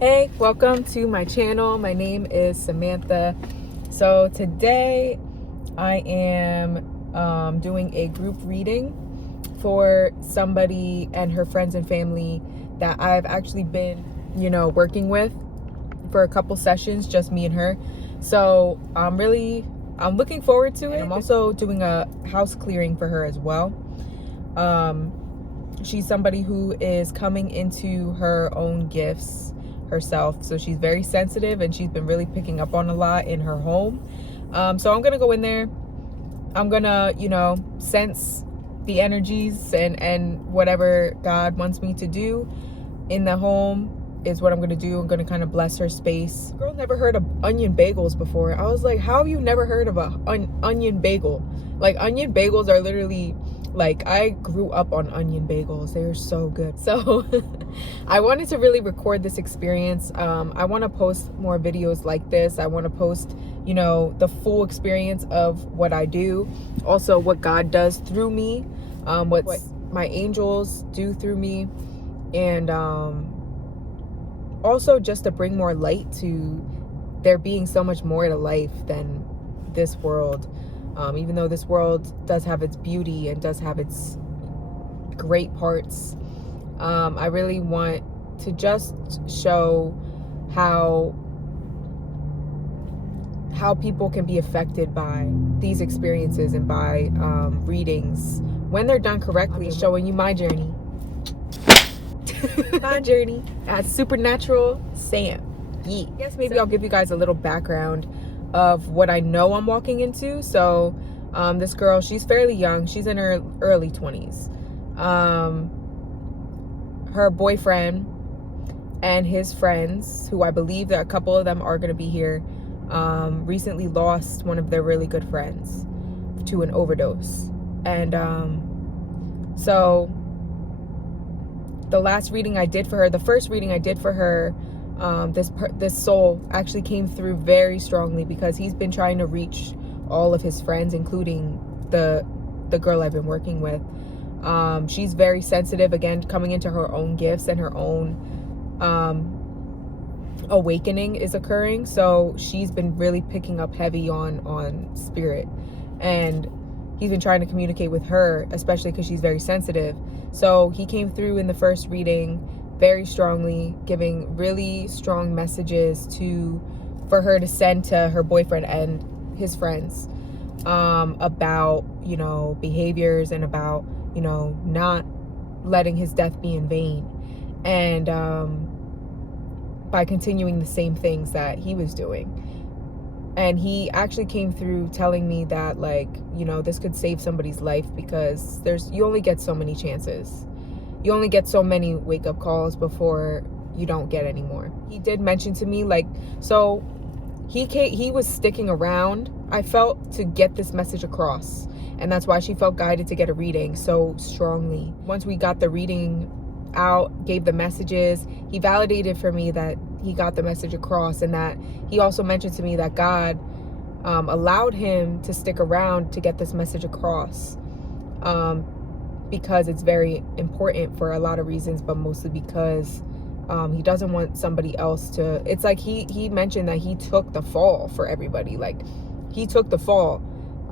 Hey, welcome to my channel. My name is Samantha. So today I am doing a group reading for somebody and her friends and family that I've actually been, working with for a couple sessions, just me and her. So I'm looking forward to it. I'm also doing a house clearing for her as well. She's somebody who is coming into her own gifts herself, so she's very sensitive and she's been really picking up on a lot in her home. So I'm gonna go in there. I'm gonna sense the energies and whatever God wants me to do in the home is what I'm gonna do. I'm gonna kind of bless her space. Girl never heard of onion bagels before. I was like, how have you never heard of a onion bagel? Like, onion bagels are literally, like, I grew up on onion bagels. They are so good. So I wanted to really record this experience. I want to post more videos like this. I want to post, the full experience of what I do. Also what God does through me, what my angels do through me. And also just to bring more light to there being so much more to life than this world. Even though this world does have its beauty and does have its great parts, I really want to just show how people can be affected by these experiences and by readings when they're done correctly. Showing you my journey. My journey as Supernatural Sam. Yeah. I guess maybe I'll give you guys a little background of what I know I'm walking into. So this girl, she's fairly young. She's in her early 20s. Her boyfriend and his friends, who I believe that a couple of them are going to be here, recently lost one of their really good friends to an overdose. And so the last reading I did for her, the first reading I did for her, this soul actually came through very strongly because he's been trying to reach all of his friends, including the girl I've been working with. She's very sensitive, again, coming into her own gifts, and her own awakening is occurring. So she's been really picking up heavy on spirit, and he's been trying to communicate with her, especially because she's very sensitive. So he came through in the first reading very strongly, giving really strong messages for her to send to her boyfriend and his friends, about, behaviors, and about, not letting his death be in vain. And by continuing the same things that he was doing. And he actually came through telling me that, like, this could save somebody's life, because you only get so many chances. You only get so many wake-up calls before you don't get any more. He did mention to me, like, so he was sticking around, I felt, to get this message across. And that's why she felt guided to get a reading so strongly. Once we got the reading out, gave the messages, he validated for me that he got the message across, and that he also mentioned to me that God allowed him to stick around to get this message across, because it's very important for a lot of reasons, but mostly because he doesn't want somebody else to, it's like he mentioned that he took the fall for everybody. Like, he took the fall.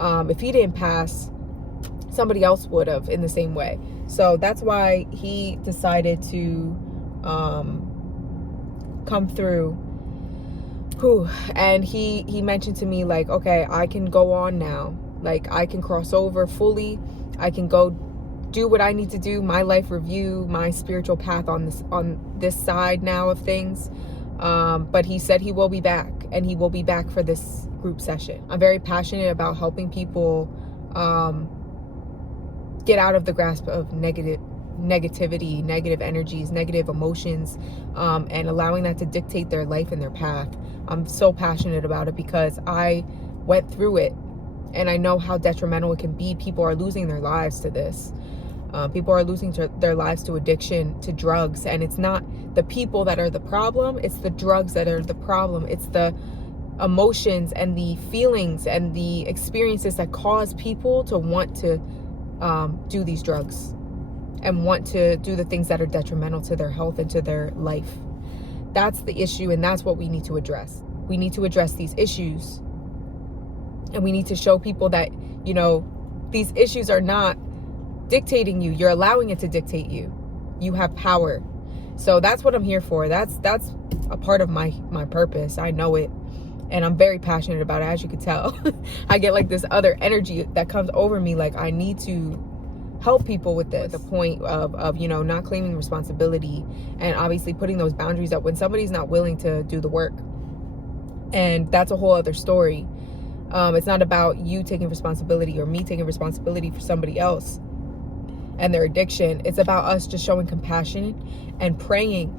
If he didn't pass, somebody else would have in the same way. So that's why he decided to come through. And he mentioned to me, like, okay, I can go on now. Like, I can cross over fully. I can go do what I need to do, my life review, my spiritual path on this side now of things. But he said he will be back, and he will be back for this group session. I'm very passionate about helping people get out of the grasp of negativity, negative energies, negative emotions, and allowing that to dictate their life and their path. I'm so passionate about it because I went through it, and I know how detrimental it can be. People are losing their lives to this. People are losing their lives to addiction, to drugs. And it's not the people that are the problem, it's the drugs that are the problem. It's the emotions and the feelings and the experiences that cause people to want to do these drugs and want to do the things that are detrimental to their health and to their life. That's the issue, and that's what we need to address. We need to address these issues, and we need to show people that, you know, these issues are not dictating you. You're allowing it to dictate you. You have power. So that's what I'm here for. That's a part of my purpose. I know it, and I'm very passionate about it, as you can tell. I get like this other energy that comes over me, like I need to help people with this. The point of you know, not claiming responsibility, and obviously putting those boundaries up when somebody's not willing to do the work. And that's a whole other story. It's not about you taking responsibility or me taking responsibility for somebody else and their addiction. It's about us just showing compassion and praying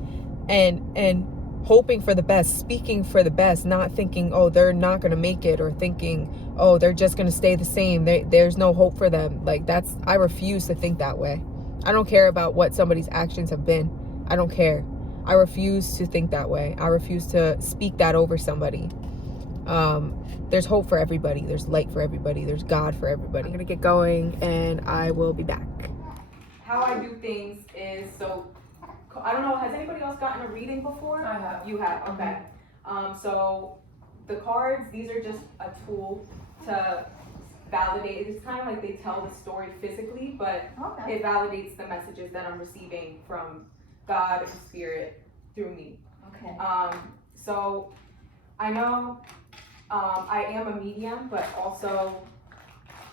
and hoping for the best, speaking for the best, not thinking, oh, they're not going to make it, or thinking, oh, they're just going to stay the same. There's no hope for them. Like, I refuse to think that way. I don't care about what somebody's actions have been. I don't care. I refuse to think that way. I refuse to speak that over somebody. There's hope for everybody. There's light for everybody. There's God for everybody. I'm going to get going, and I will be back. How I do things is, so I don't know, has anybody else gotten a reading before? I have. You have, okay. So the cards, these are just a tool to validate. It's kind of like they tell the story physically, but it validates the messages that I'm receiving from God and Spirit through me. Okay. So I know I am a medium, but also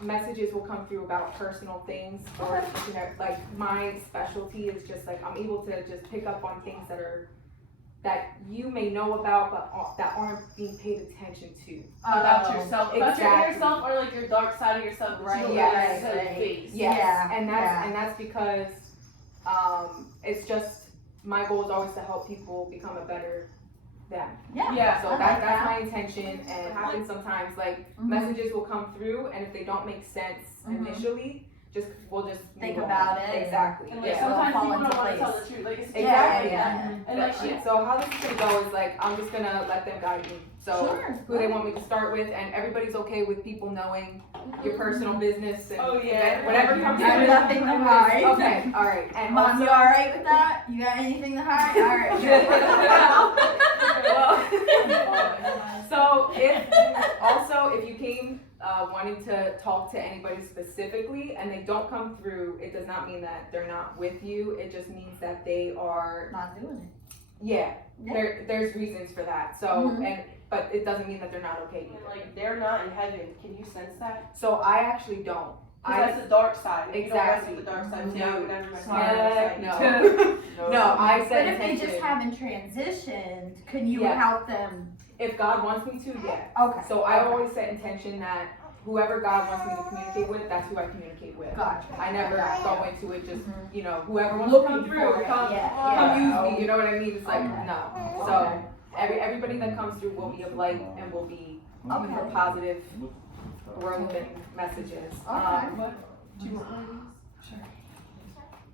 messages will come through about personal things, or you know, like my specialty is just like I'm able to just pick up on things that you may know about, but that aren't being paid attention to. About yourself, exactly. About yourself, or like your dark side of yourself, right? Yes. Yes. Yeah. And that's because it's just my goal is always to help people become a better them. Yeah. So that's my intention, and it happens sometimes. Like messages will come through, and if they don't make sense initially, we'll just think about it. Exactly. And like sometimes people don't want to tell the truth. Like it's exactly. And like shit. So how this is gonna go is like I'm just gonna let them guide me. So who they want me to start with, and everybody's okay with people knowing your personal business and whatever comes out. out. Nothing to hide. Okay, all right. And Mom, also, you all right with that? You got anything to hide? All right. So if you came wanting to talk to anybody specifically and they don't come through, it does not mean that they're not with you. It just means that they are not doing it. Yeah. There's reasons for that. So but it doesn't mean that they're not okay either. Like they're not in heaven. Can you sense that? So I actually don't. That's the dark side. Exactly. You don't mess with the dark No. side. No, I said but if they just haven't transitioned, can you help them? If God wants me to, yeah. Okay. So I always set intention that whoever God wants me to communicate with, that's who I communicate with. Gotcha. I never go into it just, you know, whoever wants to come through, come use me, you know what I mean? It's like, no. So everybody that comes through will be of light and will be positive growth and messages.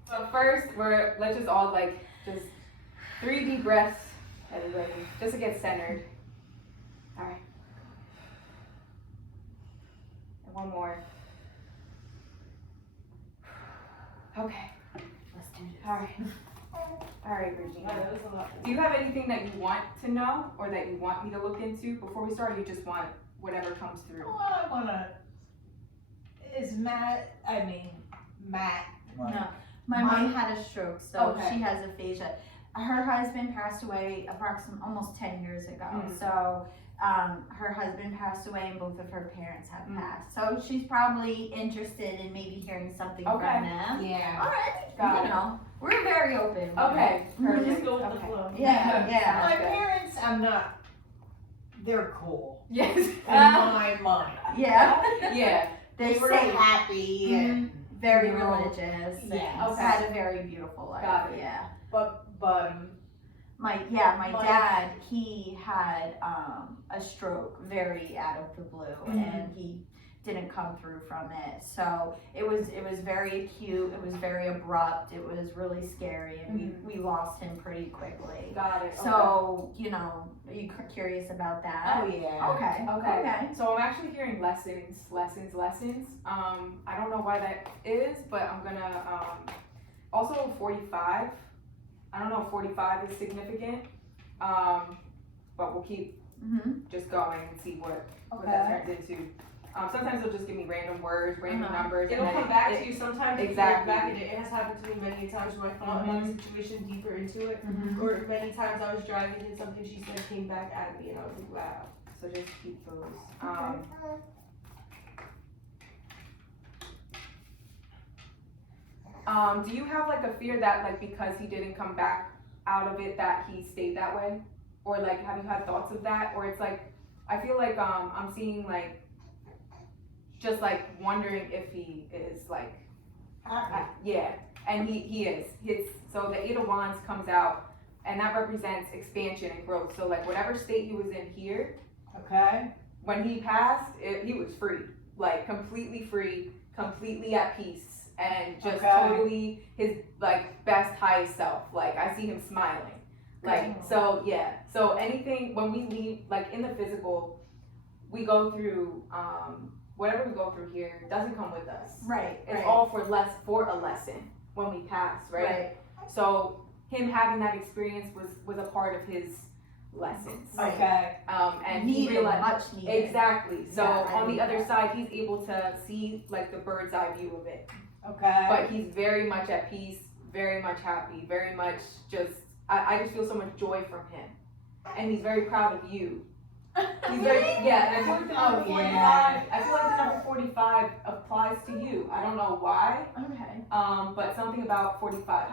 So first, let's just all just 3 deep breaths, everybody, just to get centered. All right. And one more. Okay. Let's do this. All right, Regina. Do you have anything that you want to know or that you want me to look into before we start? Or you just want whatever comes through? Well, I wanna. Is Matt? No, my mom had a stroke, so she has aphasia. Her husband passed away almost 10 years ago. So her husband passed away and both of her parents have passed. So she's probably interested in maybe hearing something from them. Yeah. All right. You know, we're very open. Okay. Just go with the flow. Yeah. My parents, they're cool. Yes. In my mind. Yeah. Yeah. They were happy and very religious. Yeah. And had a very beautiful life. Got it. Yeah. But my dad, he had a stroke very out of the blue, and he didn't come through from it. So it was very acute. It was very abrupt. It was really scary, and we lost him pretty quickly. Got it. So you know, are you curious about that? Oh yeah. Okay. So I'm actually hearing lessons. I don't know why that is, but I'm gonna also 45. I don't know if 45 is significant. But we'll keep Mhm. just going and see what that Okay. turns into. Sometimes they'll just give me random words, random Uh-huh. numbers, It'll and then come back it- to you sometimes. if you Exactly. look back, and it has happened to me many times where I thought about a situation deeper into it. Mhm. Or many times I was driving and something she said came back at me and I was like, wow. So just keep those. Do you have like a fear that like because he didn't come back out of it that he stayed that way? Or like have you had thoughts of that? Or it's like I feel like I'm seeing like just like wondering if he is like yeah, and he is. So the Eight of Wands comes out and that represents expansion and growth. So like whatever state he was in here, Okay. when he passed, he was free, like completely free, completely at peace, and just Okay. totally his like best highest self. Like I see him smiling, like so yeah. So anything when we leave, like in the physical, we go through whatever we go through here doesn't come with us. Right. It's right. all for a lesson when we pass, right? Right. So him having that experience was a part of his lessons. Okay. And he Needed, realized much needed. exactly. So Yeah, I on the need other that. side, he's able to see like the bird's eye view of it. Okay. But he's very much at peace, very much happy, very much just. I just feel so much joy from him, and he's very proud of you. He's very yeah. And I feel like the number 45. yeah. I feel like the number 45 applies to you. I don't know why. Okay. But something about 45.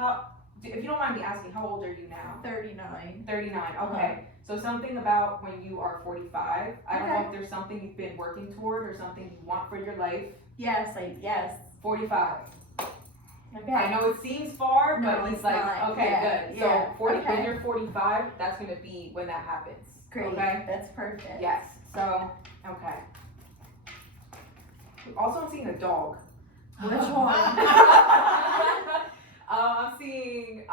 If you don't mind me asking, how old are you now? 39. 39. Okay. So something about when you are 45. I don't know if there's something you've been working toward or something you want for your life. Yes. 45. Okay. I know it seems far, No, but he's it's like, not. okay, Yeah, good. yeah, So 40. okay. When you're 45, that's gonna be when that happens. Great. Okay. That's perfect. Yes. So okay. Also, I'm seeing a dog. Which one? I'm seeing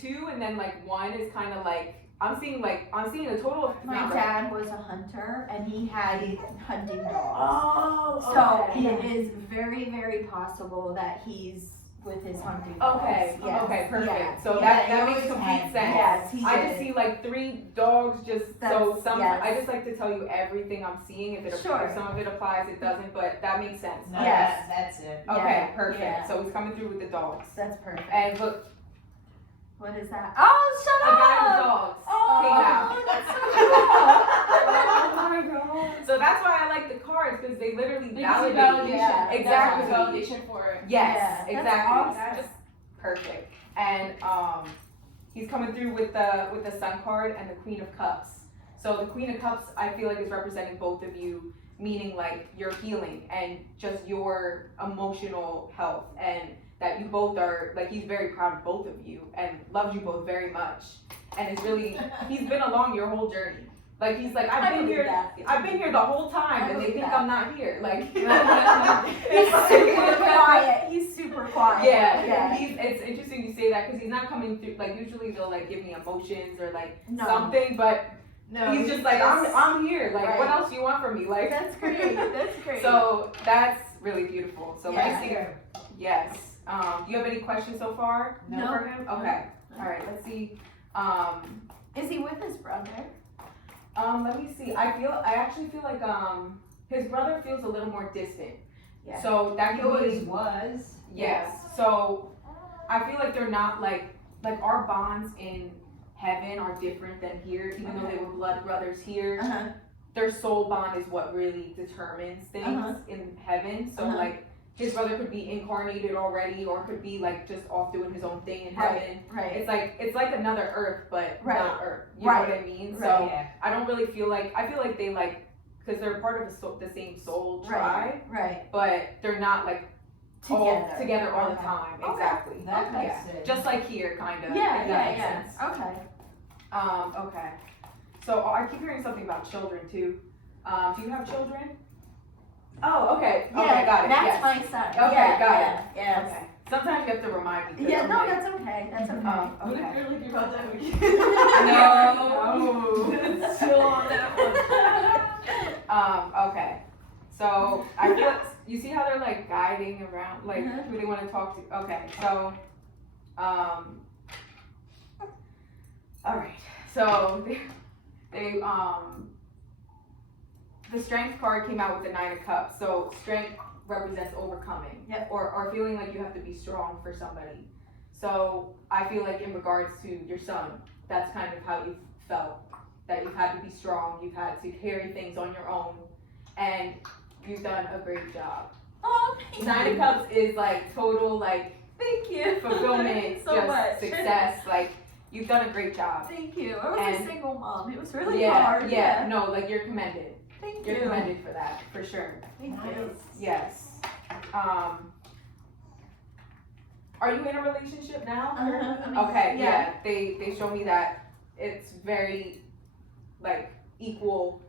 two, and then like one is kind of like I'm seeing a total of My not dad was a hunter and he had hunting dogs. Oh, So okay. it is very, very possible that he's with his hunting dogs. Okay, Yes. okay, perfect. Yeah. So Yeah, that he makes always complete had- sense. Yes, he I did. just see like 3 dogs just That's- yes. I just like to tell you everything I'm seeing. If Sure. some of it applies, it doesn't, but that makes sense. No, Yes. that's it. Okay, Yeah, perfect. yeah. So he's coming through with the dogs. That's perfect. And look, What is that? Oh, shut a up! guy with dogs came out. Oh, that's so cool. Oh my god. So that's why I like the cards because they literally Because validate. Yeah, exactly. That's validation for it. Yes, Yeah, that's exactly. awesome. That's perfect. And he's coming through with the Sun card and the Queen of Cups. So the Queen of Cups, I feel like is representing both of you, meaning like your healing and just your emotional health, and that you both are like he's very proud of both of you and loves you both very much, and it's really he's been along your whole journey. Like he's like I I've been believe here. that. I've been here the whole time, I and they believe think that. I'm not here. Like He's super quiet. He's super quiet. yeah, it's interesting you say that because he's not coming through. Like usually they'll like give me emotions or like No. something, but No, he's just like I'm here. Like Right. what else do you want from me? Like That's great. That's great. So that's really beautiful. So Yeah. let's see. Yes. Do you have any questions so far No. for him? Okay. All right. Let's see. Is he with his brother? Let me see. I actually feel like his brother feels a little more distant. Yeah. So that He could always be was. yes. So I feel like they're not like our bonds in heaven are different than here, even though they were blood brothers here. Uh-huh. Their soul bond is what really determines things Uh-huh. in heaven. So Uh-huh. like his brother could be incarnated already, or could be like just off doing his own thing in Right. heaven. Right. It's like another Earth, but Right. not Earth. You know Right. what I mean? Right. So Yeah. I don't really feel like I feel like they like because they're part of the same soul tribe, Right. but they're not like all together all the Okay. time. Okay. Exactly. That Okay. makes sense. Just like here, kind of. Yeah. if that Yeah. makes Yeah. sense. Okay. Okay. So I keep hearing something about children too. Do you have children? Oh, okay. Yeah. Okay, got it. That's yes. my son. Okay, yeah, got yeah, Yes. Okay. Sometimes you have to remind me. 'cause Yeah. I'm No, like, that's okay. That's okay. What if okay. you're like you're about to have a kid? No. Chill on that one. Okay. So I feel you see how they're like guiding around, like Mhm. who they want to talk to. Okay. So, all right. So they the strength card came out with the 9 of Cups. So strength represents overcoming, Yep. or feeling like you have to be strong for somebody. So I feel like in regards to your son, that's kind of how you felt, that you've had to be strong, you've had to carry things on your own, and you've done a great job. Oh, 9 of Cups is like total like thank you. fulfillment, so just much. success. Like you've done a great job. Thank you. I was And- a single mom. It was really Yeah, hard. yeah, no, like you're commended. Thank You're you. commended for that, for sure. Thank you. Yes. Are you in a relationship now? Okay, yeah. They show me that it's very like equal,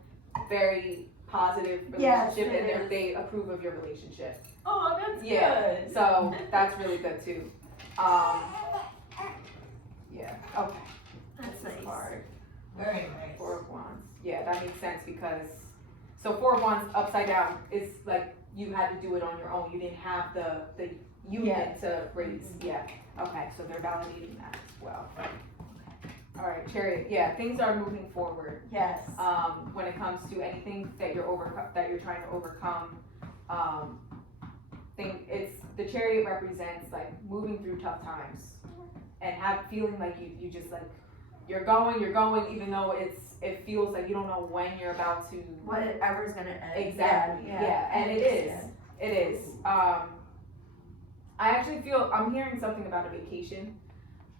very positive Yes, relationship, it and is. they approve of your relationship. Oh, that's Yeah. good. So that's really good too. Yeah. Okay. That's This is nice. hard. Very nice. 4 of Wands. Yeah, that makes sense because 4 of Wands upside down is like you had to do it on your own. You didn't have the unit to raise. Yeah. Okay, so they're validating that as well. All right, Chariot. Yeah, things are moving forward. Yes. When it comes to anything that you're trying to overcome, it's the Chariot represents like moving through tough times and feeling like you just like you're going even though it feels like you don't know when you're about to. Whatever's gonna end. Exactly. Yeah, and it is. It is. I actually feel I'm hearing something about a vacation.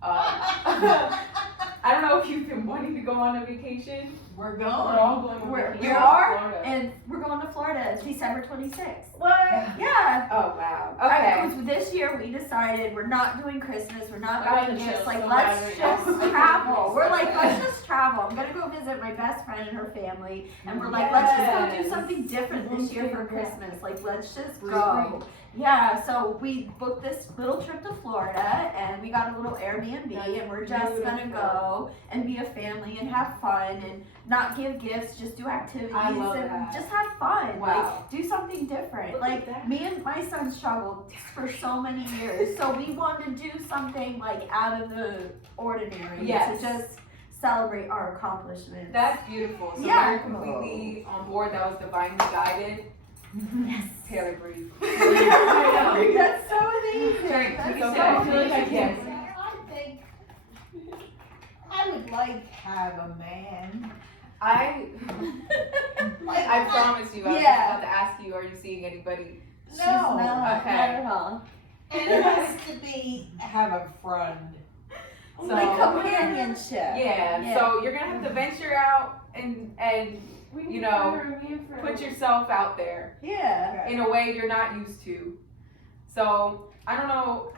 I don't know if you've been wanting to go on a vacation. We're We're all going. going. We're- to you are? Florida. And we're going to Florida. It's December 26th. What? Yeah. Oh wow. Okay. Because this year we decided we're not doing Christmas, we're not I buying wanna gifts, chill like so let's bad right just now. I travel. think We're so like, bad. let's just travel. I'm gonna go visit my best friend and her family, and we're like, let's just go do Yes. something different this year for Christmas. Like, let's just Free, go. Yeah, so we booked this little trip to Florida, and we got a little Airbnb, and we're just gonna go and be a family and have fun and not give gifts, just do activities I love and that. just have fun. Wow. Like, do something different. Look Like at that. me and my son struggled for so many years, so we wanted to do something like out of the ordinary Yes. to just celebrate our accomplishments. That's beautiful. So Yeah. you're completely on board. That was divinely guided. Yes. Taylor breathe. That's so amazing. Drink. That's It's so okay. I feel like I amazing. can. I think I would like to have a man. I Like, promise you. I was Yeah. about to ask you. Are you seeing anybody? She's No. not, Okay. not at all. And it has to have a friend. So Like companionship. yeah. So you're gonna have to venture out and We you can know, find her a man friend. put yourself out there Yeah. in a way you're not used to. So I don't know.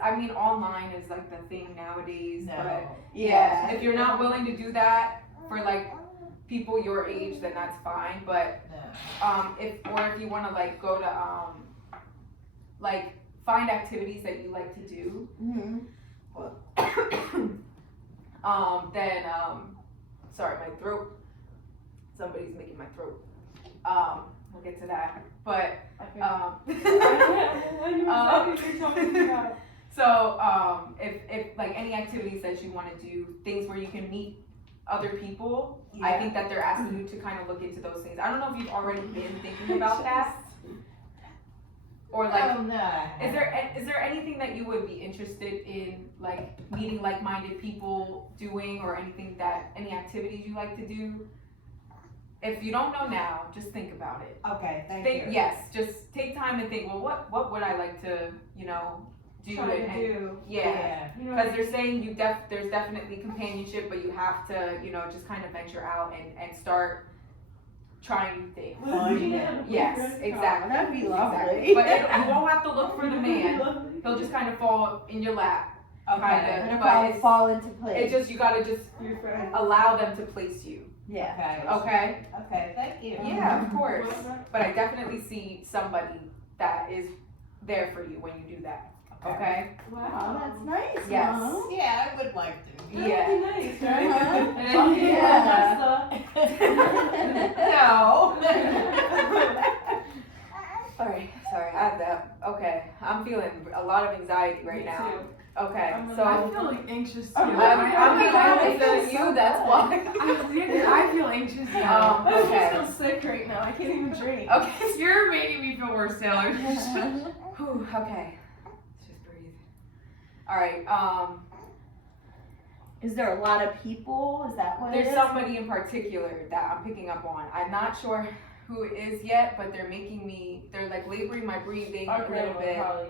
I mean, online is like the thing nowadays. But No. Yeah. if you're not willing to do that for like people your age, then that's fine. But No. if you want to like go to like find activities that you like to do, Mm-hmm. then sorry, my throat. Somebody's making my throat. We'll get to that. But Okay. um, I so if like any activities that you want to do, things where you can meet other people, I think that they're asking you to kind of look into those things. I don't know if you've already been thinking about that, or like, Oh, no. is there anything that you would be interested in, like meeting like-minded people doing, or any activities you like to do? If you don't know now, just think about it. Okay, thank you. Yes, just take time and think. Well, what would I like to do? do. Yeah. You know, Because they're saying there's definitely companionship, but you have to, just kind of venture out and start trying new things. Yes, exactly. That'd be Exactly. lovely. But you won't have to look for the man. He'll just kind of fall in your lap. Okay. Kinda. It'll But probably it's- fall into place. You gotta just Your friend. allow them to place you. Yeah. Okay. Okay? Okay, thank you. Yeah, of course. But I definitely see somebody that is there for you when you do that. Okay? Oh, Wow. that's nice. Yes. Mom. Yeah, I would like to. Yeah. That'd be nice, right? Uh-huh. Yeah. No. Sorry. I have that. Okay, I'm feeling a lot of anxiety right Me now. too. Okay, I'm so I feel like anxious too. I'm anxious anxious you. That's why. I feel anxious now. I Okay. feel sick right now. I can't even drink. Okay. You're making me feel worse, Taylor. Whew, okay. Let's just breathe. All right. Is there a lot of people? Is that what it There's is? somebody in particular that I'm picking up on. I'm not sure who it is yet, but they're like laboring my breathing Our a little grandma bit. probably.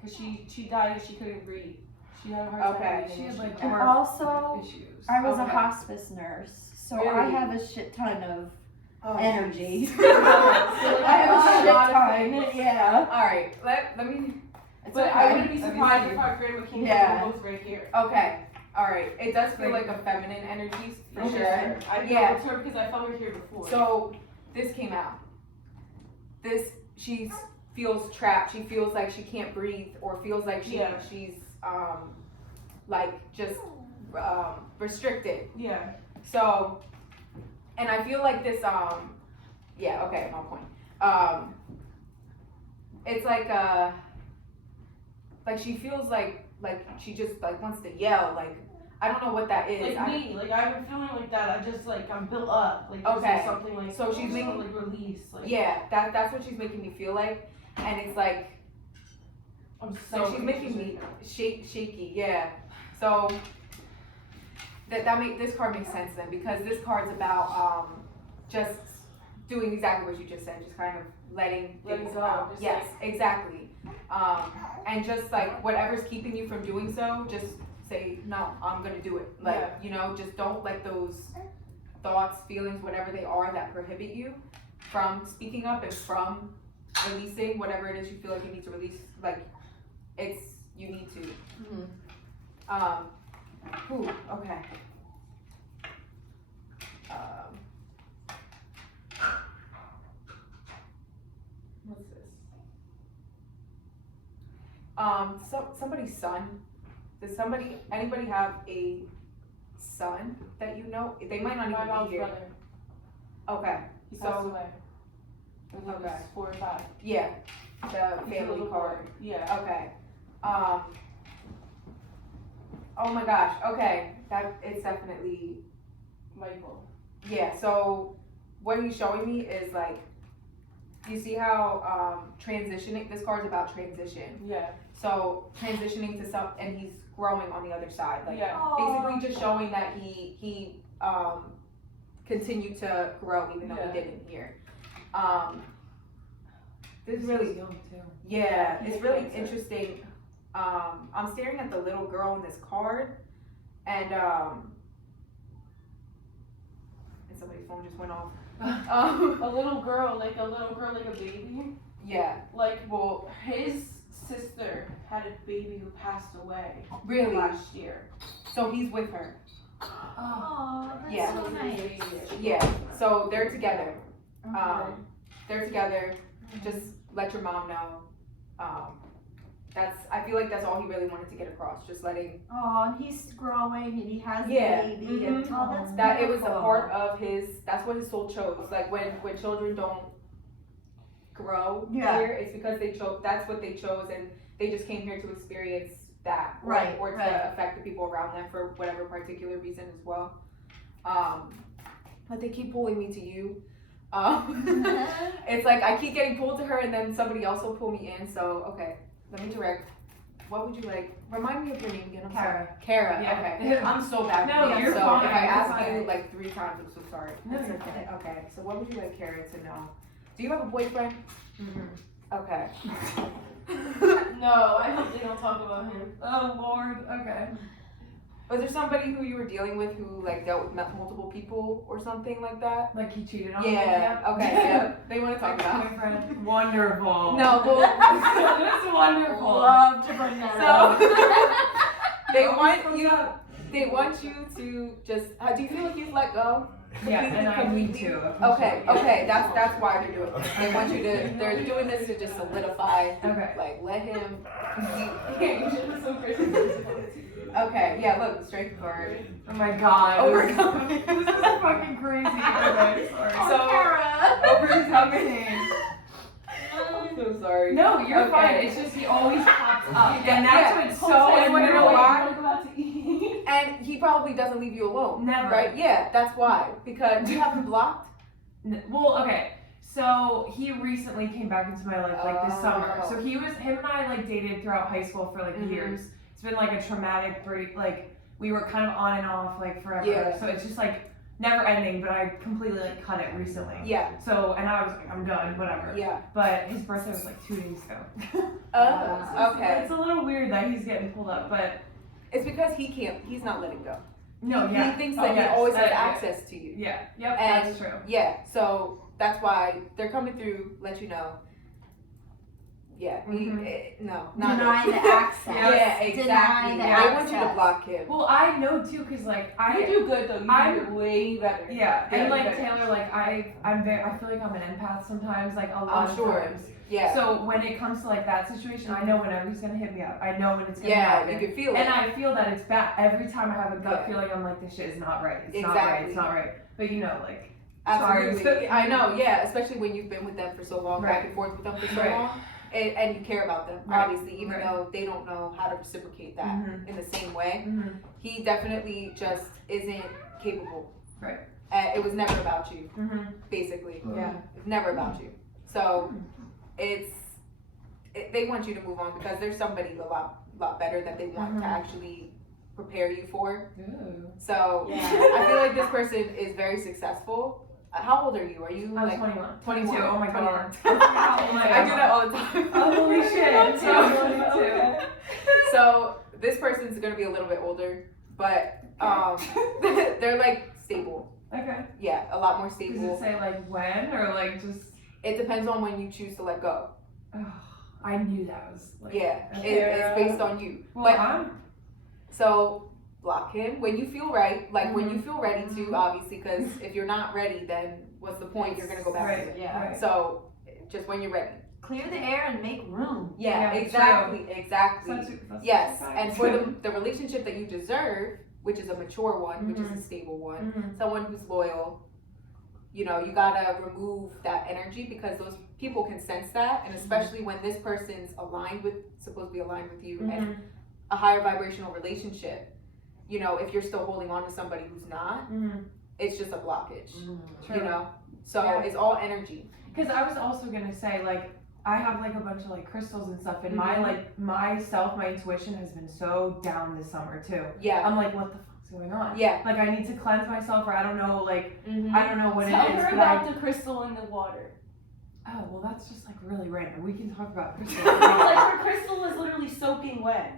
Because she died and she couldn't breathe. She had a hard time Okay. breathing. She had like And heart also, issues. I was a Okay. hospice nurse, so I Really? have a shit ton of Oh, energy. geez. I have a shit lot of ton, things. yeah. All right. Let me. It's But okay. I wouldn't be Let me surprised see. if our grandma came Yeah. from both right here. Okay. All right. It does feel like a feminine energy for Okay. sure. I know Yeah. it's her because I felt her here before. So this came out. She feels trapped. She feels like she can't breathe, or feels like she's like just restricted. yeah. So, and I feel like this yeah, okay, I'm on point. It's like she feels like she just like wants to yell, like I don't know what that is. Like me, like I've been feeling like that. I just like I'm built up. Like there's Okay. something like So she's just making- like release. Like Yeah, that's what she's making me feel like, and it's like I'm so so she's making anxious me right now. shaky, yeah. So this card makes sense then, because this card's about just doing exactly what you just said, just kind of letting Letting things go, out. just Yes, exactly. And just like whatever's keeping you from doing so, just say no, I'm gonna do it. Like Yeah. you know, just don't let those thoughts, feelings, whatever they are that prohibit you from speaking up and from releasing whatever it is you feel like you need to release. Like you need to. Ooh, okay. What's this? Somebody's son. Does anybody have a son that you know? They might not My even mom's be here. brother. Okay. He So- passed away. When he Okay. was 4 or 5. Yeah. The He's a family little card. boy. Yeah. Okay. Oh my gosh. Okay. It's definitely. Michael. Yeah, so what he's showing me is like, you see how transitioning, this card's about transition. Yeah. So transitioning to and he's growing on the other side. Like Yeah. basically just showing that he continued to grow even though Yeah. he didn't here. This is He's really, young too. yeah, He's it's really cancer. interesting. I'm staring at the little girl in this card, and somebody's phone just went off. A little girl like a baby. Yeah, Like, well, his sister had a baby who passed away really. last year. So he's with her. Oh, that's Yeah. so nice. Yeah. So they're together. Okay. They're together. Just let your mom know. I feel like that's all he really wanted to get across. Just letting Oh, and he's growing and he has Yeah. a baby. And, Mhm. oh, that's that it was a beautiful. part of his. That's what his soul chose. Like when children don't grow Yeah. here, it's because they chose. That's what they chose, and they just came here to experience that, Right, or to right. affect the people around them for whatever particular reason as well. But they keep pulling me to you. It's like I keep getting pulled to her, and then somebody else will pull me in. So okay, let me direct. What would you like? Remind me of your name again. I'm sorry. Kara. Yeah. Okay. I'm so bad. No, with names, you're so fine, if I you're ask you fine. like 3 times, I'm so sorry. No, That's you're okay. fine. Okay. So what would you like Kara to know? Do you have a boyfriend? Okay. No, I hope they don't talk about him. Oh Lord. Okay. Was there somebody who you were dealing with who like dealt with multiple people or something like that? Like he cheated on me. Yeah. Okay. Yeah. They want to talk about. Ex-boyfriend. Wonderful. No. Well, That's wonderful. Love to bring that up. so they want you to just. Do you feel like you've let go? Yeah, and I need to. Okay, okay, that's why they're doing this. They want you to. They're doing this to just solidify. Okay. Like let him. You should have so crazy. Okay, yeah. Look, strength card. Oh my God. Overcome. This is fucking crazy. Okay, sorry. So Kara. overcoming. I'm so so sorry. No, you're Okay. fine. It's just he always pops up, Yeah, and that's yeah. what's so And you wanna know annoying. why? I'm about to eat. And he probably doesn't leave you alone. Never. Right? Yeah, that's why. Because you have him blocked. Well, okay. So he recently came back into my life like this summer. Oh. So him and I like dated throughout high school for like Mhm. years. It's been like a traumatic break. Like we were kind of on and off like forever. Yeah. So it's just like never ending. But I completely like cut it recently. Yeah. So and I was like, I'm done, whatever. Yeah. But his birthday was like 2 days ago. Oh, okay. It's a little weird that he's getting pulled up, but It's because he's not letting go. no, yeah. He thinks Oh, that yes, he always has that- access to you. Yeah. Yep. And- That's true. Yeah, so that's why they're coming through, let you know. Yeah, no, not Deny the access. Yeah, Deny exactly. the They access. want you to block him. Well, I know too, cause like You do good though. You I'm- do it way better. Yeah, and like better. Taylor, like I feel like I'm an empath sometimes, like a lot I'm of sure. times. Yeah, So when it comes to like that situation, I know whenever he's gonna hit me up. I know when it's gonna yeah, happen. you can feel it. And I feel that it's bad every time I have a gut Yeah. feeling. I'm like, this shit is not right. It's not Exactly. right. It's not right. But you know, like Absolutely. sorry. I know, yeah, especially when you've been with them for so long, Right. back and forth with them for so Right. long. And you care about them, Right. obviously, even Right. though they don't know how to reciprocate that Mhm. in the same way. Mhm. He definitely just isn't capable. Right. It was never about you, Mhm. basically. Yeah. It's never about you. So they want you to move on because there's somebody a lot better that they want Mhm. to actually prepare you for. Ooh. So Yeah. I feel like this person is very successful. How old are you? Are you I was like 21. 21? 22. Oh my 21. god. Oh my I do that all the time. Oh, holy shit. So, Okay. So this person's gonna be a little bit older, but they're like stable. Okay. Yeah, a lot more Does stable. it say like when or like just? It depends on when you choose to let go. Oh, I knew that was like. Yeah, Okay. it's based on you. Well, But I'm. so block him when you feel right, like when Mm-hmm. you feel ready to, obviously, because if you're not ready, then what's the point? You're gonna go back Right. to it. Yeah. Right. So just when you're ready. Clear the air and make room. Yeah, Yeah, exactly. That's Yes, such a and for the relationship that you deserve, which is a mature one, which Mm-hmm. is a stable one, Mhm. someone who's loyal, you know, you gotta remove that energy because those people can sense that, and especially when this person's supposed to be aligned with you, and Mhm. a higher vibrational relationship, you know, if you're still holding on to somebody who's not, Mhm. it's just a blockage, True. you know? So Yeah. it's all energy. Because I was also gonna say, like, I have like a bunch of like crystals and stuff, and Mhm. my intuition has been so down this summer too. Yeah. I'm like, what the fuck's going on? Yeah. Like, I need to cleanse myself, or I don't know, like, Mhm. I don't know what Tell it is. her But about the crystal in the water. oh, well, that's just like really random. We can talk about crystals. Like her crystal was literally soaking wet.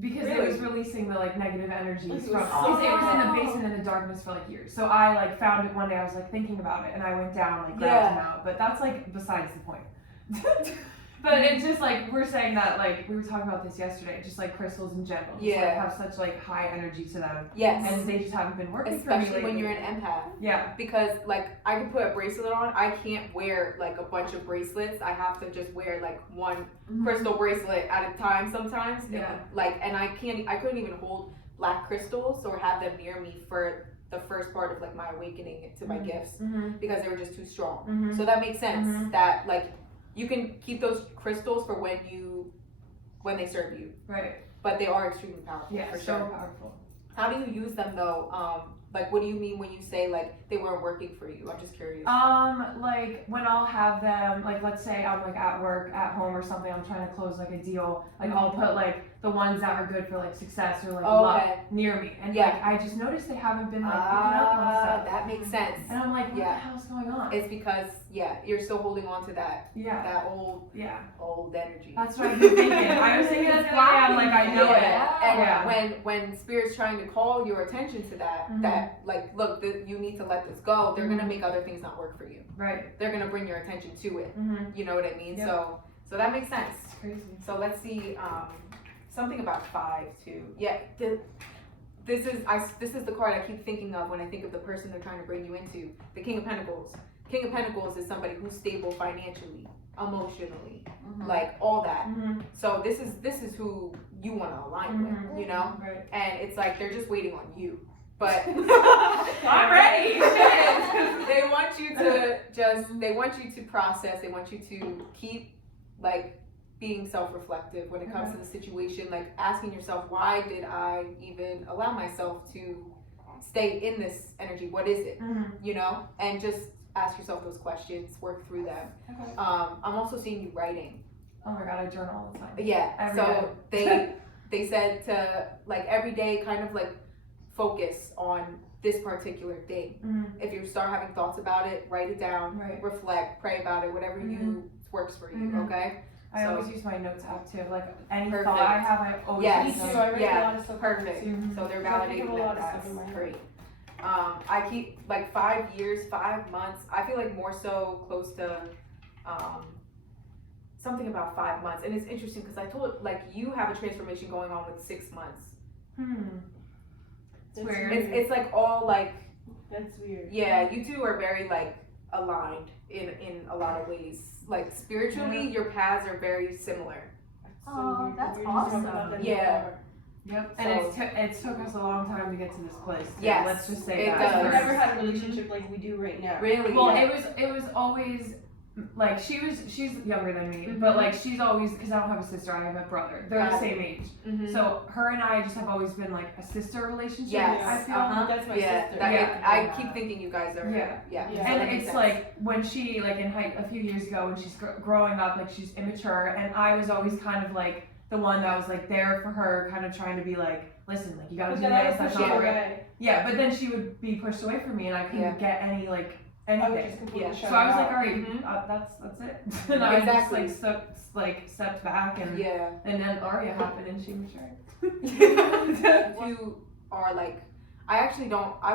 Because it was releasing the like negative energies It from was because it was in the so- basement in the darkness for like years. So I like found it one day. I was like thinking about it, and I went down like grabbed them out. But that's like besides the point. But it's just like we're saying that like we were talking about this yesterday, just like crystals in general, just, like, Yeah. have such like high energy to them, Yes. and they just haven't been working Especially for me when lately. you're an empath. Yeah. Because like I can put a bracelet on, I can't wear like a bunch of bracelets. I have to just wear like one crystal bracelet at a time sometimes. Yeah. Like, and I couldn't even hold black crystals or have them near me for the first part of like my awakening to my gifts Mhm. because they were just too strong. Mhm. So that makes sense Mhm. that like you can keep those crystals for when they serve you, Right. but they are extremely powerful. Yeah. for So sure. powerful. How do you use them though? Like, what do you mean when you say like they weren't working for you? I'm just curious. Like when I'll have them, like let's say I'm like at work, at home or something, I'm trying to close like a deal, like I'll put like the ones that are good for like success or like luck Okay. near me, and Yeah. like I just noticed they haven't been like picking up on stuff, That makes sense. and I'm like, what Yeah. the hell's going on? It's because you're still holding on to that Yeah, old yeah, energy. that's what I've been thinking. I was thinking that the other day, I'm like, I know Yeah. And Yeah. when spirit's trying to call your attention to that, Mhm. that like, look, you need to let this go. They're gonna Mhm. make other things not work for you. it. Right. They're gonna bring your attention to it. Mm-hmm. You know what I mean? Yep. So that makes sense. It's crazy. So let's see, something about 5 too. Yeah, this is the card I keep thinking of when I think of the person they're trying to bring you into. The King of Pentacles. King of Pentacles is somebody who's stable financially, emotionally, like all that. Mm-hmm. So this is who you want to align Mhm. with, you know? Right. And it's like they're just waiting on you. But I'm ready. they want you to process, they want you to keep like being self-reflective when it comes to the situation, like asking yourself, why did I even allow myself to stay in this energy? What is it? You know, and just ask yourself those questions, work through them. I'm also seeing you writing. Oh my god, I journal all the time. Yeah. Every So day. they said to like every day kind of like focus on this particular thing. If you start having thoughts about it, write it down, Right. reflect, pray about it, whatever you works for you, okay? I So- always use my notes app too. Like any Perfect. thought I have, I always Yes. Me use too. them. I write Yeah, a lot of stuff. perfect. Mhm. So they're I think validating of a lot that. of stuff That's in my head. great. I keep like 5 years, 5 months. I feel like more so close to something about 5 months. And it's interesting because I told like you have a transformation going on with 6 months. It's That's weird. It's like all like, That's weird. yeah, you two are very like aligned in a lot of ways. Like spiritually, your paths are very similar. So Oh, weird. that's We were just talking awesome. about that Yeah. before. Yep. So- And it's took us a long time to get to this place. Too. Yes, Let's just say it that. does. We never had a relationship like we do right now. Really? Well, yeah. it was always like she's younger than me, Mhm. but like she's always, because I don't have a sister, I have a brother. They're Got the it. same age, Mhm. so her and I just have always been like a sister relationship. Yes. I feel. That's my yeah. sister. That, Yeah. I keep thinking you guys are. Yeah. Yeah. Yeah. So And that makes it's sense. like when she like in high a few years ago when she's growing up, like she's immature, and I was always kind of like the one that was like there for her, kind of trying to be like, listen, like you gotta But do then I this, would that's push not it right. away. Yeah, but then she would be pushed away from me, and I couldn't Yeah. get any like I would anything. just completely Yeah. shut So I was it like, out. all right, Mhm. that's it. And I Exactly. just stepped back, and Yeah. and then Aria happened, and she matured. You are like, I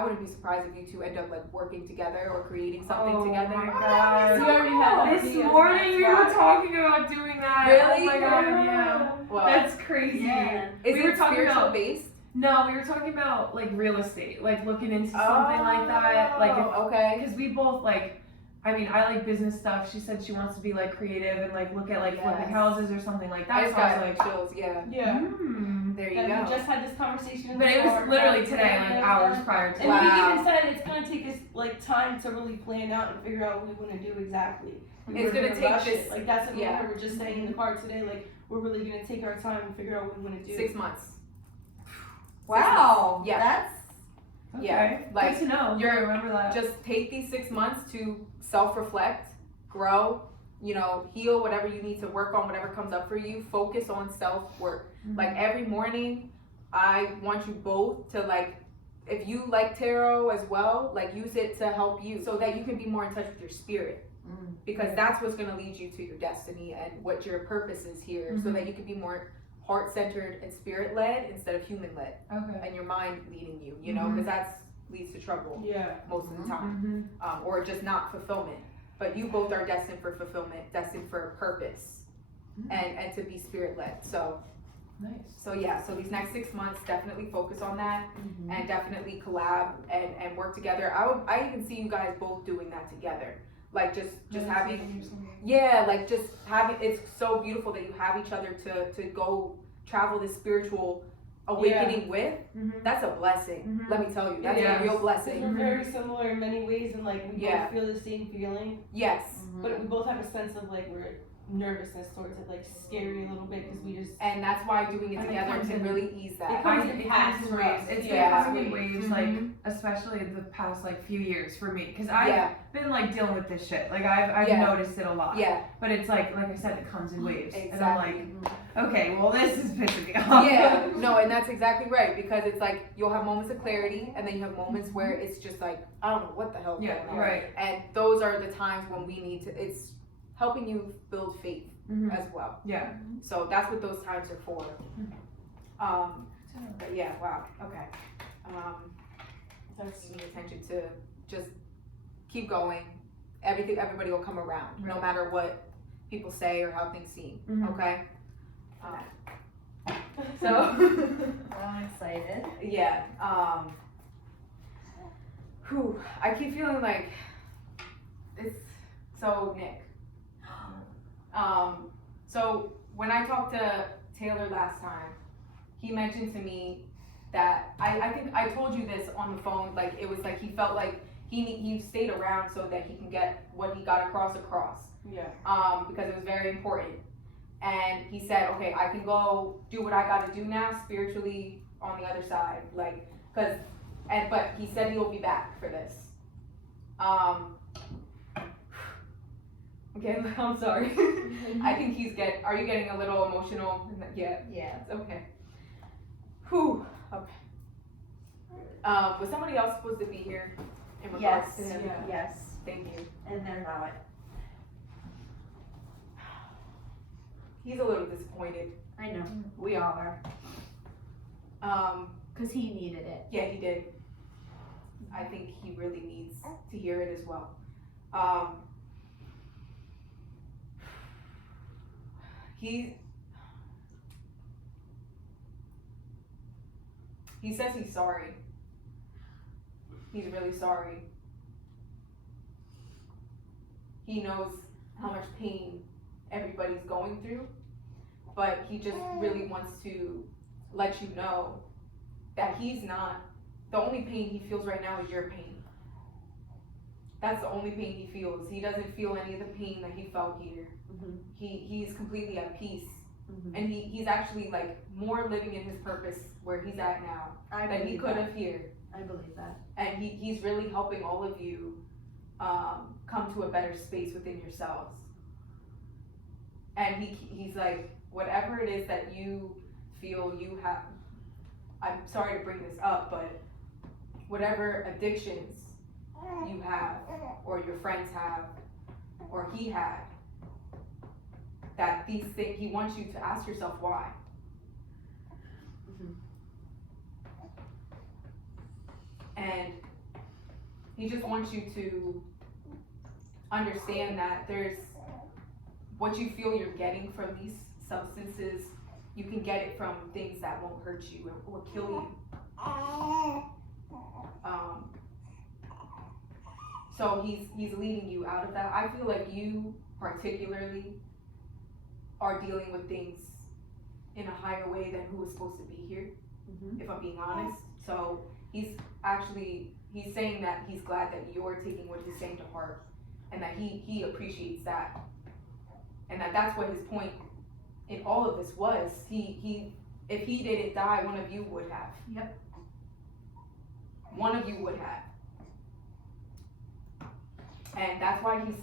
wouldn't be surprised if you two end up like working together or creating something Oh together. my We God. already had This ideas. morning we were That's why. talking about doing that. Really? Oh my God, yeah. Well, That's crazy. Yeah. is we were it talking spiritual about- based? No, we were talking about like real estate, like looking into something like that. Like if okay. because we both like, I mean, I like business stuff. She said she wants to be like creative and like look at like flipping Yes. houses or something like I that. just So I was got like, chills. Yeah. Yeah. There you And go. we just had this conversation. in but the it was car, literally trying to today, plan like it hours out. prior to. And Wow. we even said it's gonna take us like time to really plan out and figure out what we want to do exactly. It's We're gonna take rush this- it. Like that's what me yeah. and her were just saying in the car today. Like we're really gonna take our time and figure out what we want to do. 6 months. Wow. Yeah. That's Okay. Yeah, like, good to know. you're- Remember that. Just take these 6 months to self-reflect, grow, you know, heal whatever you need to work on, whatever comes up for you. Focus on self-work. Mhm. Like every morning, I want you both to like, if you like tarot as well, like use it to help you so that you can be more in touch with your spirit. Because that's what's gonna lead you to your destiny and what your purpose is here, so Mhm. that you can be more heart-centered and spirit-led instead of human-led, Okay. and your mind leading you, you know, Mhm. because that leads to trouble Yeah. most of the time, Mm-hmm. or just not fulfillment. But you both are destined for fulfillment, destined for purpose, Mhm. and to be spirit-led. Nice. So yeah, so these next 6 months, definitely focus on that, and definitely collab and work together. I even see you guys both doing that together, like just having, yeah, like just having. It's so beautiful that you have each other to go travel this spiritual awakening with. Mhm. That's a blessing. Mhm. Let me tell you, that's Yes. a real Because blessing. we're very similar in many ways, and like we Yeah. both feel the same feeling, Yes, but we both have a sense of like we're nervousness towards it, like scary a little bit because we just. and that's why doing it And it together comes can in- really ease It that. comes I in it past comes in for waves. us. It's Yeah. been coming in waves, like Mhm. especially the past like few years for me, because I've Yeah, been like dealing with this shit. Like I've Yeah. noticed it a lot. yeah, But it's like I said, it comes in waves, exactly. and I'm like, okay, well this is pissing me off. Yeah, no, and that's exactly right, because it's like you'll have moments of clarity, and then you have moments where it's just like, I don't know what the hell is Yeah, going on. right. And those are the times when we need to, it's helping you build faith Mhm. as well. Yeah. So that's what those times are for. But yeah, wow, okay. That's You need attention to just keep going. Everybody will come around, no Right. matter what people say or how things seem, Mhm. okay? So, I'm excited. yeah, I keep feeling like it's, so Nick, so when I talked to Taylor last time, he mentioned to me that, I think I told you this on the phone, like it was like he felt like he stayed around so that he can get what he got across, yeah. because it was very important And he said, okay, I can go do what I gotta do now spiritually on the other side. Like, but he said he'll be back for this. Okay, I'm sorry. I think are you getting a little emotional? Yeah, Yeah. it's okay. Whew, okay. Was somebody else supposed to be here in regards Yes, to him? Yeah. yes, Thank you. and they're not. He's a little disappointed. I know, we all are, cause he needed it. Yeah, he did. I think he really needs to hear it as well. He says he's sorry. He's really sorry. He knows how much pain everybody's going through, but he just really wants to let you know that he's not, the only pain he feels right now is your pain. That's the only pain he feels. He doesn't feel any of the pain that he felt here. Mhm. He's completely at peace. Mhm. And he's actually like more living in his purpose where he's at now I than he believe could that. have here. I believe that. And he's really helping all of you come to a better space within yourselves. And he's like, whatever it is that you feel you have, I'm sorry to bring this up, but whatever addictions you have, or your friends have, or he had, that these things, he wants you to ask yourself why. Mhm. And he just wants you to understand that there's what you feel you're getting from these substances, you can get it from things that won't hurt you or kill you. So he's leading you out of that. I feel like you particularly are dealing with things in a higher way than who was supposed to be here, Mhm. if I'm being honest. So he's saying that he's glad that you're taking what he's saying to heart, and that he appreciates that, and that's what his point in all of this was. If he didn't die, one of you would have. Yep. One of you would have. And that's why he's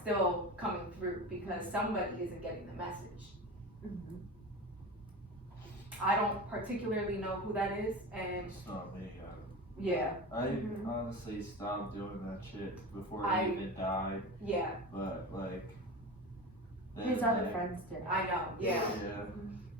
still coming through, because somebody isn't getting the message. Mhm. I don't particularly know who that is, and It's not me. yeah, I Mhm. honestly stopped doing that shit before I- he even died, yeah, but like. then, His other like, friends did. I know, yeah. Yeah.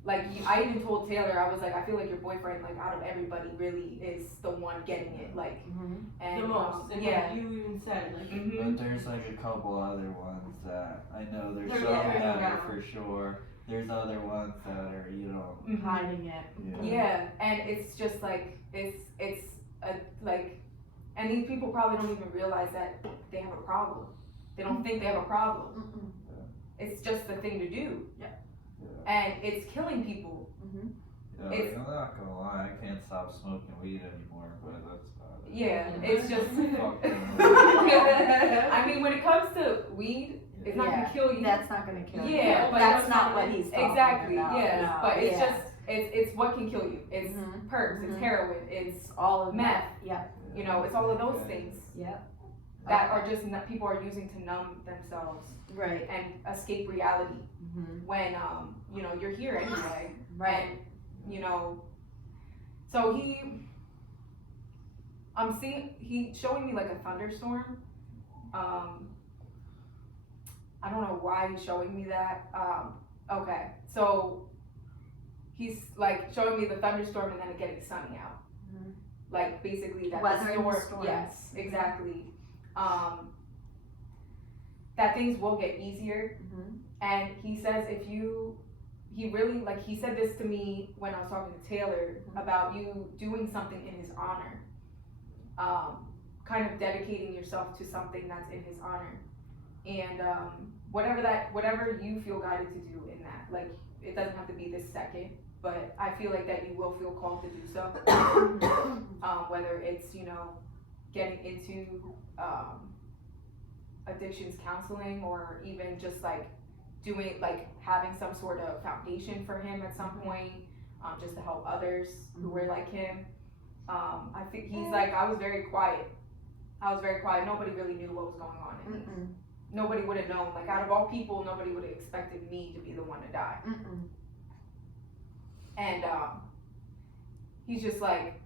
Like, I even told Taylor, I was like, I feel like your boyfriend, like, out of everybody, really is the one getting it, like, Mhm. and The most. And yeah. like you even said, like, Mhm. But there's like a couple other ones that I know there's They're some getting that around. are for sure. There's other ones that are, Mhm. Hiding it. Yeah, and it's just like, it's a, like, and these people probably don't even realize that they have a problem. They don't think they have a problem. Mm-mm. It's just the thing to do. Yeah. And it's killing people. Mhm. Yeah, like, It's- I'm not gonna lie, I can't stop smoking weed anymore, but that's about it. Yeah, it's just. Fuck them. I mean, when it comes to weed, it's not gonna Yeah, kill you. That's not gonna kill you. Yeah, but that's it's not what he's talking Exactly, about. yes. No, But it's yeah. just, it's what can kill you. It's Mhm. perks, it's Mhm. heroin, it's, all of meth. that. Yep. you know, it's all of those things Yep. that are just, people are using to numb themselves Right. and escape reality Mhm. when, you know, you're here anyway. Right. And, you know, so he's showing me like a thunderstorm. I don't know why he's showing me that. Okay, so he's like showing me the thunderstorm and then it getting sunny out. Mhm. Like basically that Weathering the storm, storms. yes, exactly. That things will get easier. Mhm. And he says he really, like, he said this to me when I was talking to Taylor about you doing something in his honor. Kind of dedicating yourself to something that's in his honor. And whatever you feel guided to do in that, like, it doesn't have to be this second, but I feel like that you will feel called to do so. Whether it's, you know, getting into addictions counseling, or even just like doing, like, having some sort of foundation for him at some point, just to help others who were like him. I think he's like, I was very quiet. Nobody really knew what was going on in me. Nobody would have known. Like, out of all people, nobody would have expected me to be the one to die. And he's just like,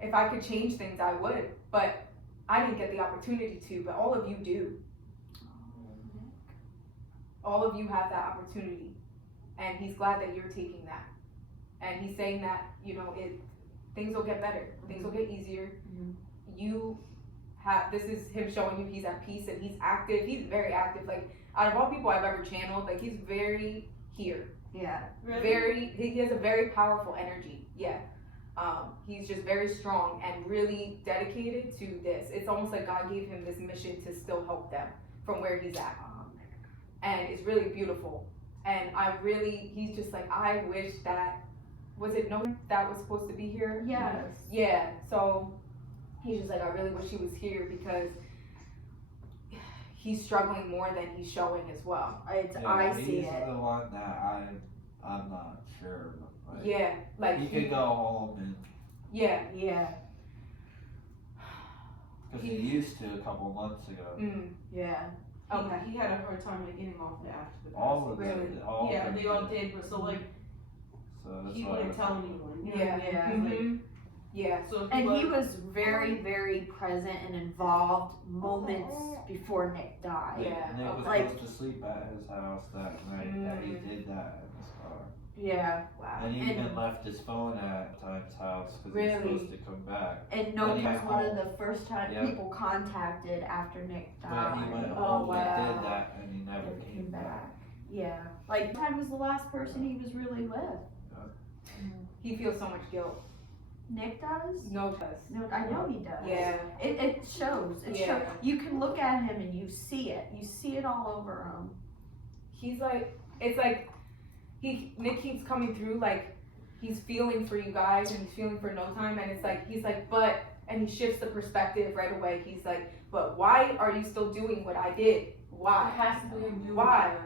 if I could change things, I would, but I didn't get the opportunity to, but all of you do. All of you have that opportunity, and he's glad that you're taking that. And he's saying that, you know, things will get better, things will get easier. You have, this is him showing you he's at peace, and he's active. He's very active. Like, out of all people I've ever channeled, like, he's very here. Yeah. Really? He has a very powerful energy. Yeah. He's just very strong and really dedicated to this. It's almost like God gave him this mission to still help them from where he's at. And it's really beautiful. And he's just like, I wish that, was it no one that was supposed to be here? Yes. Yeah, so he's just like, I really wish he was here because he's struggling more than he's showing as well. I see he's it. the one that I'm not sure. Like, Yeah, like he could go home and Yeah. because he used to a couple months ago. Yeah. Okay. He had a hard time like getting off of it after the All passing. of them. All Yeah, of they them all did. did, but so like So that's he why wouldn't tell anyone. You know Yeah. what I mean? Yeah. Like, Mhm. Yeah. so if And you he like- was very, very present and involved moments before Nick died. Yeah. Nick was Like- supposed to sleep at his house that night that he did that in his car. Yeah. Wow. And he even And- left his phone at Time's house because Really? he was supposed to come back. And no He was went one of home. the first time Yep. people contacted after Nick But died. he went Oh, home wow. and did that and he never came back. Yeah. Like time was the last person he was really with. He feels so much guilt. Nick does? No does. No, I know he does. Yeah. It shows. It Yeah. shows. You can look at him and you see it. You see it all over him. He's like, it's like Nick keeps coming through, like he's feeling for you guys and he's feeling for No Time, and it's like he's like, but, and he shifts the perspective right away. He's like, but why are you still doing what I did? it Why? has to be him doing Why?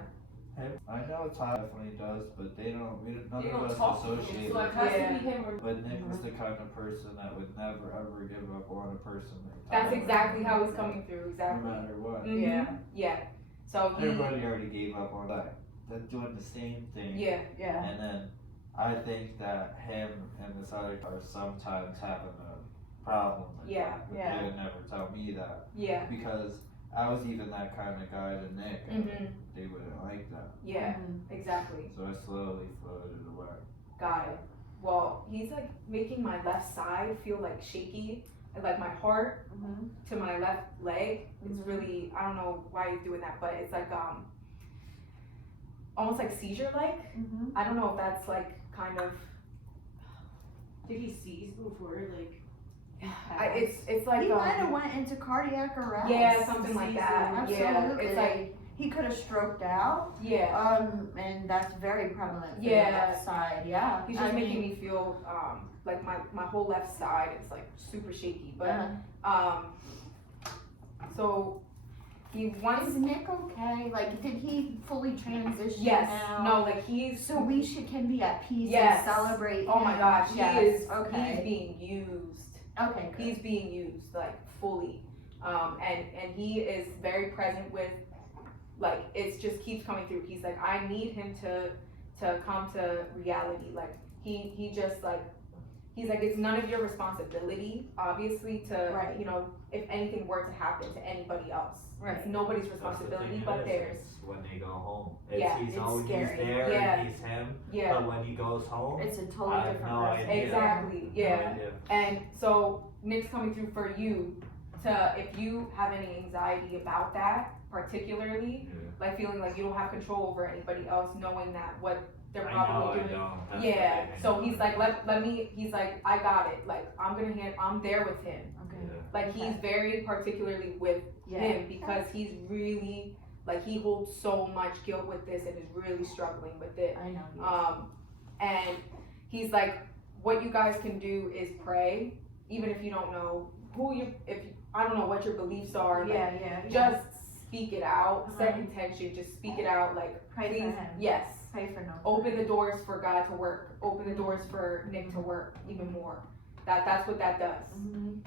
I know Ty definitely does, but none They of don't us talk to him, associate so it with has Yeah. to be him or But Nick was the kind of person that would never ever give up on a person like That's Ty. exactly how he's coming through. No Exactly. matter what. Mhm. Yeah. Yeah. So he. Everybody already gave up on that. They're doing the same thing. Yeah. Yeah. And then I think that him and this other guy are sometimes having a problem with Yeah, that. But yeah. they would never tell me that. Yeah. Because I was even that kind of guy to Nick and Mhm. they wouldn't like that. Yeah. Mhm. Exactly. So I slowly floated away. Got it. Well, he's like making my left side feel like shaky, and like my heart Mhm. to my left leg. It's Mhm. really, I don't know why he's doing that, but it's like almost like seizure like. Mhm. I don't know if that's like kind of. did he seize before like It's like He might have went into cardiac arrest. yeah, something like that. Absolutely. Yeah, it's like he could have stroked out. yeah. And that's very prevalent for Yeah. the left side. Yeah. He's just making me feel like my whole left side is like super shaky, but so he wants. Is Nick okay? Like, did he fully transition Yes. now? No, like he's. So we can be at peace Yes. and celebrate. Oh my him. gosh, Yes. he is. Okay. He's being used. Okay. Good. He's being used like fully, and he is very present with, like it's just keeps coming through. He's like, I need him to come to reality. Like he just like. He's like, it's none of your responsibility, obviously, to, Right. you know, if anything were to happen to anybody else. Right. It's nobody's That's the responsibility thing but is, theirs. is when they go home. Yeah, He's it's always scary. there Yeah. and he's him. Yeah, But when he goes home, It's a totally I have different no person. idea. exactly, yeah. no idea. And so Nick's coming through for you to, if you have any anxiety about that, particularly, Yeah. like feeling like you don't have control over anybody else, knowing that what they're I know probably I doing. don't. That's the Yeah, thing, I so know. he's like, let me, he's like, I got it. Like, I'm there with him. Okay. Yeah. Like, he's very particularly with Yeah. him because he's really, like, he holds so much guilt with this and is really struggling with it. I know. And he's like, what you guys can do is pray, even if you don't know who I don't know what your beliefs are. Like, Yeah. just speak it out, set intention, just speak it out, like, Pray please, for him. yes. Pray for no. Open the doors for God to work. Open the doors for Nick to work even more. That's what that does. And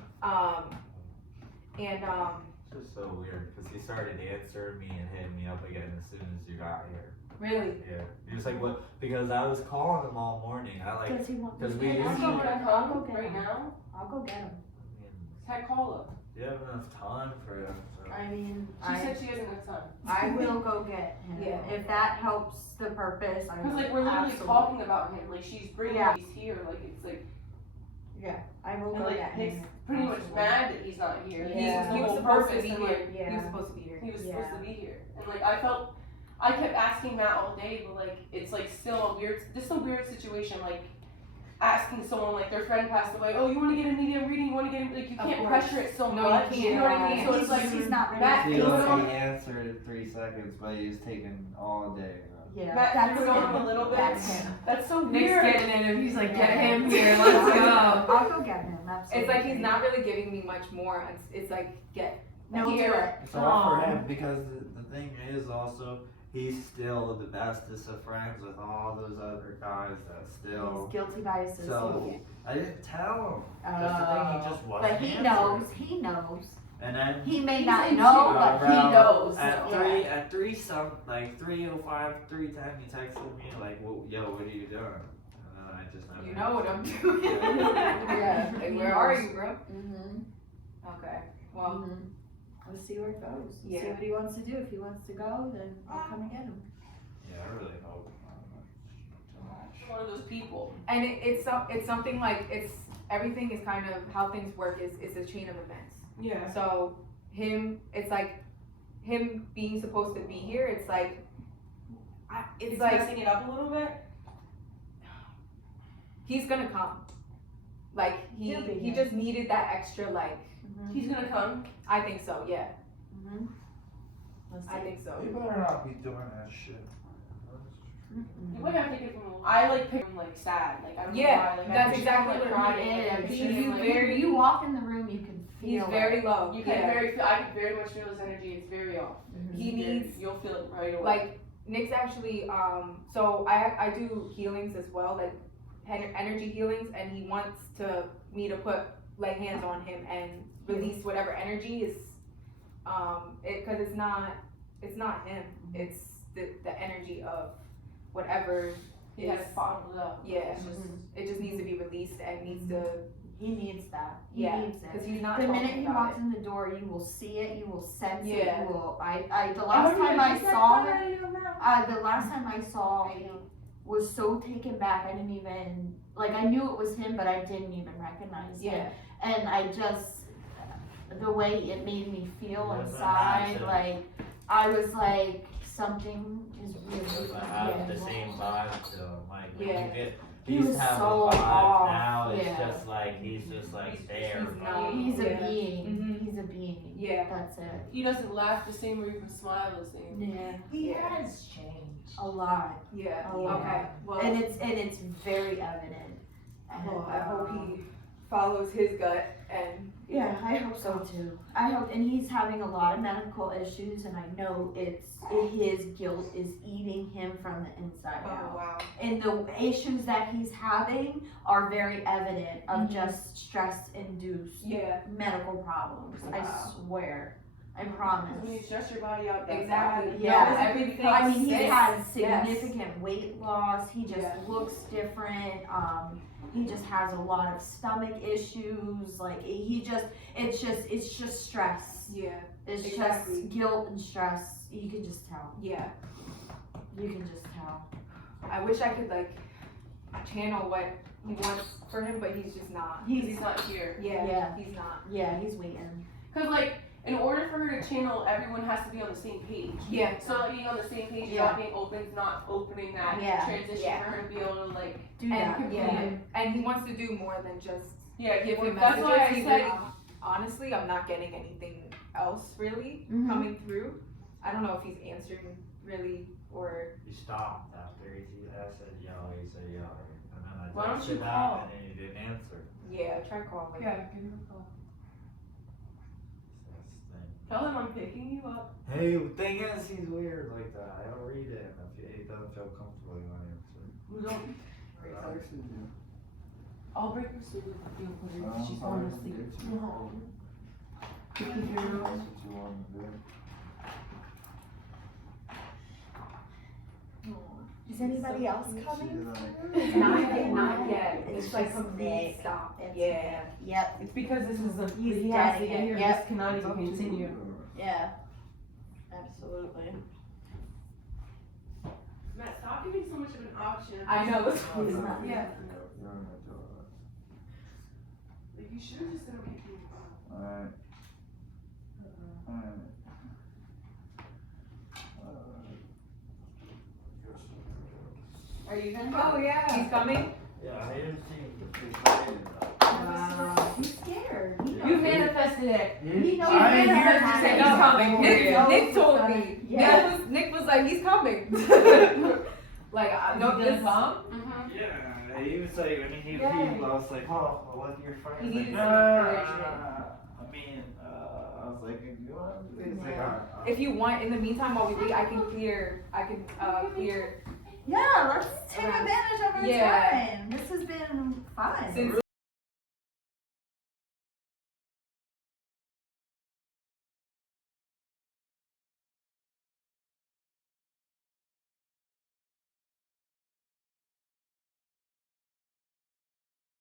It's just so weird because he started answering me and hitting me up again as soon as you got here. really, Yeah. He was like, what? Because I was calling him all morning. I like, Does he want? because we I'm usually. going I'll home go get right him. now. I'll go get him. Had Carla. You have enough time for him. So. I mean, She said she doesn't have time. I will go get him. Yeah. If that helps the purpose, I Because will. like we're literally absolutely. talking about him. Like she's bringing Yeah. he's here. Like it's like I will and go like get Nick's him. pretty much Absolutely. mad that he's not here. Yeah. He he was was the whole supposed to purpose. be And, here. like, He Yeah. was supposed to be here. he was Yeah. supposed to be here. And like I kept asking Matt all day, but like it's like still a weird. This is a weird situation. Like asking someone like their friend passed away. Oh, you want to get a medium reading? You want to get a, like you Of can't course. pressure it so No, you much. can't. You know what I mean? Yeah. So it's like he's not ready. Matt, He you only know, answered in 3 seconds, but he was taking all day. Yeah, Matt that's threw it on him. a little bit. That's him. That's so Nick's weird. getting in and he's like, get Yeah. him here, let's go. I'll go get him. Absolutely. It's like he's not really giving me much more. It's like, get No, here. do it. It's all for Aw. him because the thing is also he's still the bestest of friends with all those other guys that still. He's guilty by association. So I didn't tell him. That's the thing. He just wasn't. But he answering. knows. He knows. And then He may He's not in know, tune. but he Around knows. At Yeah. at 3:05, 3:10, he texted me like, well, "Yo, what are you doing?" And then I just never. You know what I'm answered. doing. Yeah. Like, where are you, bro? Mm-hmm. Okay. Well, Let's see where it goes. See Yeah. what he wants to do. If he wants to go, then I'll come and get him. Yeah, I really hope not too much. One of those people. and it's something like everything is kind of how things work is a chain of events. Yeah. So it's like him being supposed to be here. It's like it's He's like messing it up a little bit. he's gonna come. Like He'll be he here. just needed that extra. Like He's gonna come. I think so. Yeah, Mm-hmm. Let's see. I think so. You better not be doing that shit. You might have to get from. I like pick him like sad. Like I don't Yeah, know why. Like, that's I picture exactly him, like, what crying. He Like, I is. picture He's him, like, very- You walk in the room, you can He's feel very low. You can yeah. I can very much feel his energy. It's very off. He needs You'll feel it right away. like Nick's actually so I do healings as well, like energy healings, and he wants me to lay hands on him and release whatever energy is because it's not him, it's the energy of whatever he has bottled up. yeah, It's just it just needs to be released and needs to He needs that. He yeah, needs it. because he's not The talking minute he about walks it. in the door, you will see it. You will sense it. Yeah. You will. The last time I saw him, the last time I saw him was so taken back. I didn't even I knew it was him, but I didn't even recognize him. Yeah, And I just the way it made me feel It was inside, massive. like I was like something is really But I have yeah. the same vibe to him. Like when Yeah. you get, He he used was to have so a vibe. off, Now it's yeah. just like he's just like there. he's not. He's a Yeah. being. Mhm. He's a being. Yeah. That's it. he doesn't laugh the same or even smile the same. Yeah. He Yeah. has changed. A lot. Yeah. A lot. Okay. Well, And it's very evident. And, well, I hope he follows his gut and Yeah, I hope so too. I hope, and he's having a lot of medical issues, and I know his guilt is eating him from the inside Oh out. wow. And the issues that he's having are very evident of Mhm. just stress-induced Yeah. medical problems. I Wow. swear. I When you promise. stress your body out, that Exactly. bad, Yeah. no, Everything. I mean, he's Yes. had Yes. significant weight loss. He just Yeah. looks different. He just has a lot of stomach issues. Like it's just stress. Yeah. It's Exactly. just guilt and stress. You can just tell. Yeah. You can just tell. I wish I could channel what he wants for him, but he's just not. he's not here. Yeah. Yeah. He's not. Yeah, he's waiting. Cause in order for her to channel, everyone has to be on the same page. Yeah. So being on the same page, Yeah. not being open, not opening that Yeah. transition Yeah. for her to be able to Do And that. Yeah. and he wants to do more than just give give him That's messages. why I He said really- honestly, I'm not getting anything else really Mhm. coming through. I don't know if he's answering really or He stopped after I said yo. He said yo, and then I Why don't texted you back, call? and then he didn't answer. yeah. Try calling. Yeah, give him a call. That's the thing. tell him I'm picking you up. Hey, the thing is, he's weird like that. I don't read it if he doesn't feel comfortable. You want to We don't. I'll break her sleep real quick. She's falling asleep. No. Is anybody else coming? Not yet. It's like just complete Nick. stop. It's Yeah. Yep. It's because this is a He's he has to getting get it. here. Yep. This cannot even continue. Yeah. Absolutely. Matt, stop giving so much of an option. I know. He's not. Yeah. Like you should have just said okay. Are you gonna? Oh yeah. He's coming. Yeah, I didn't see excited. Wow. He's scared. He You knows. manifested it. He knows. I he's hear gonna you happen. say he's coming. Nick told gonna- me. Yeah. Nick was like, he's coming. Like, no, Is he this gonna come? Mm-hmm. Yeah, he was like, when he Yeah. I was like, oh, well, what your friends? He Like, needed some I was like, you want to do this? Like, Yeah. If you want, in the meantime, while we wait, I can clear. Yeah, let's take Around. advantage of our Yeah. time. This has been fun. Since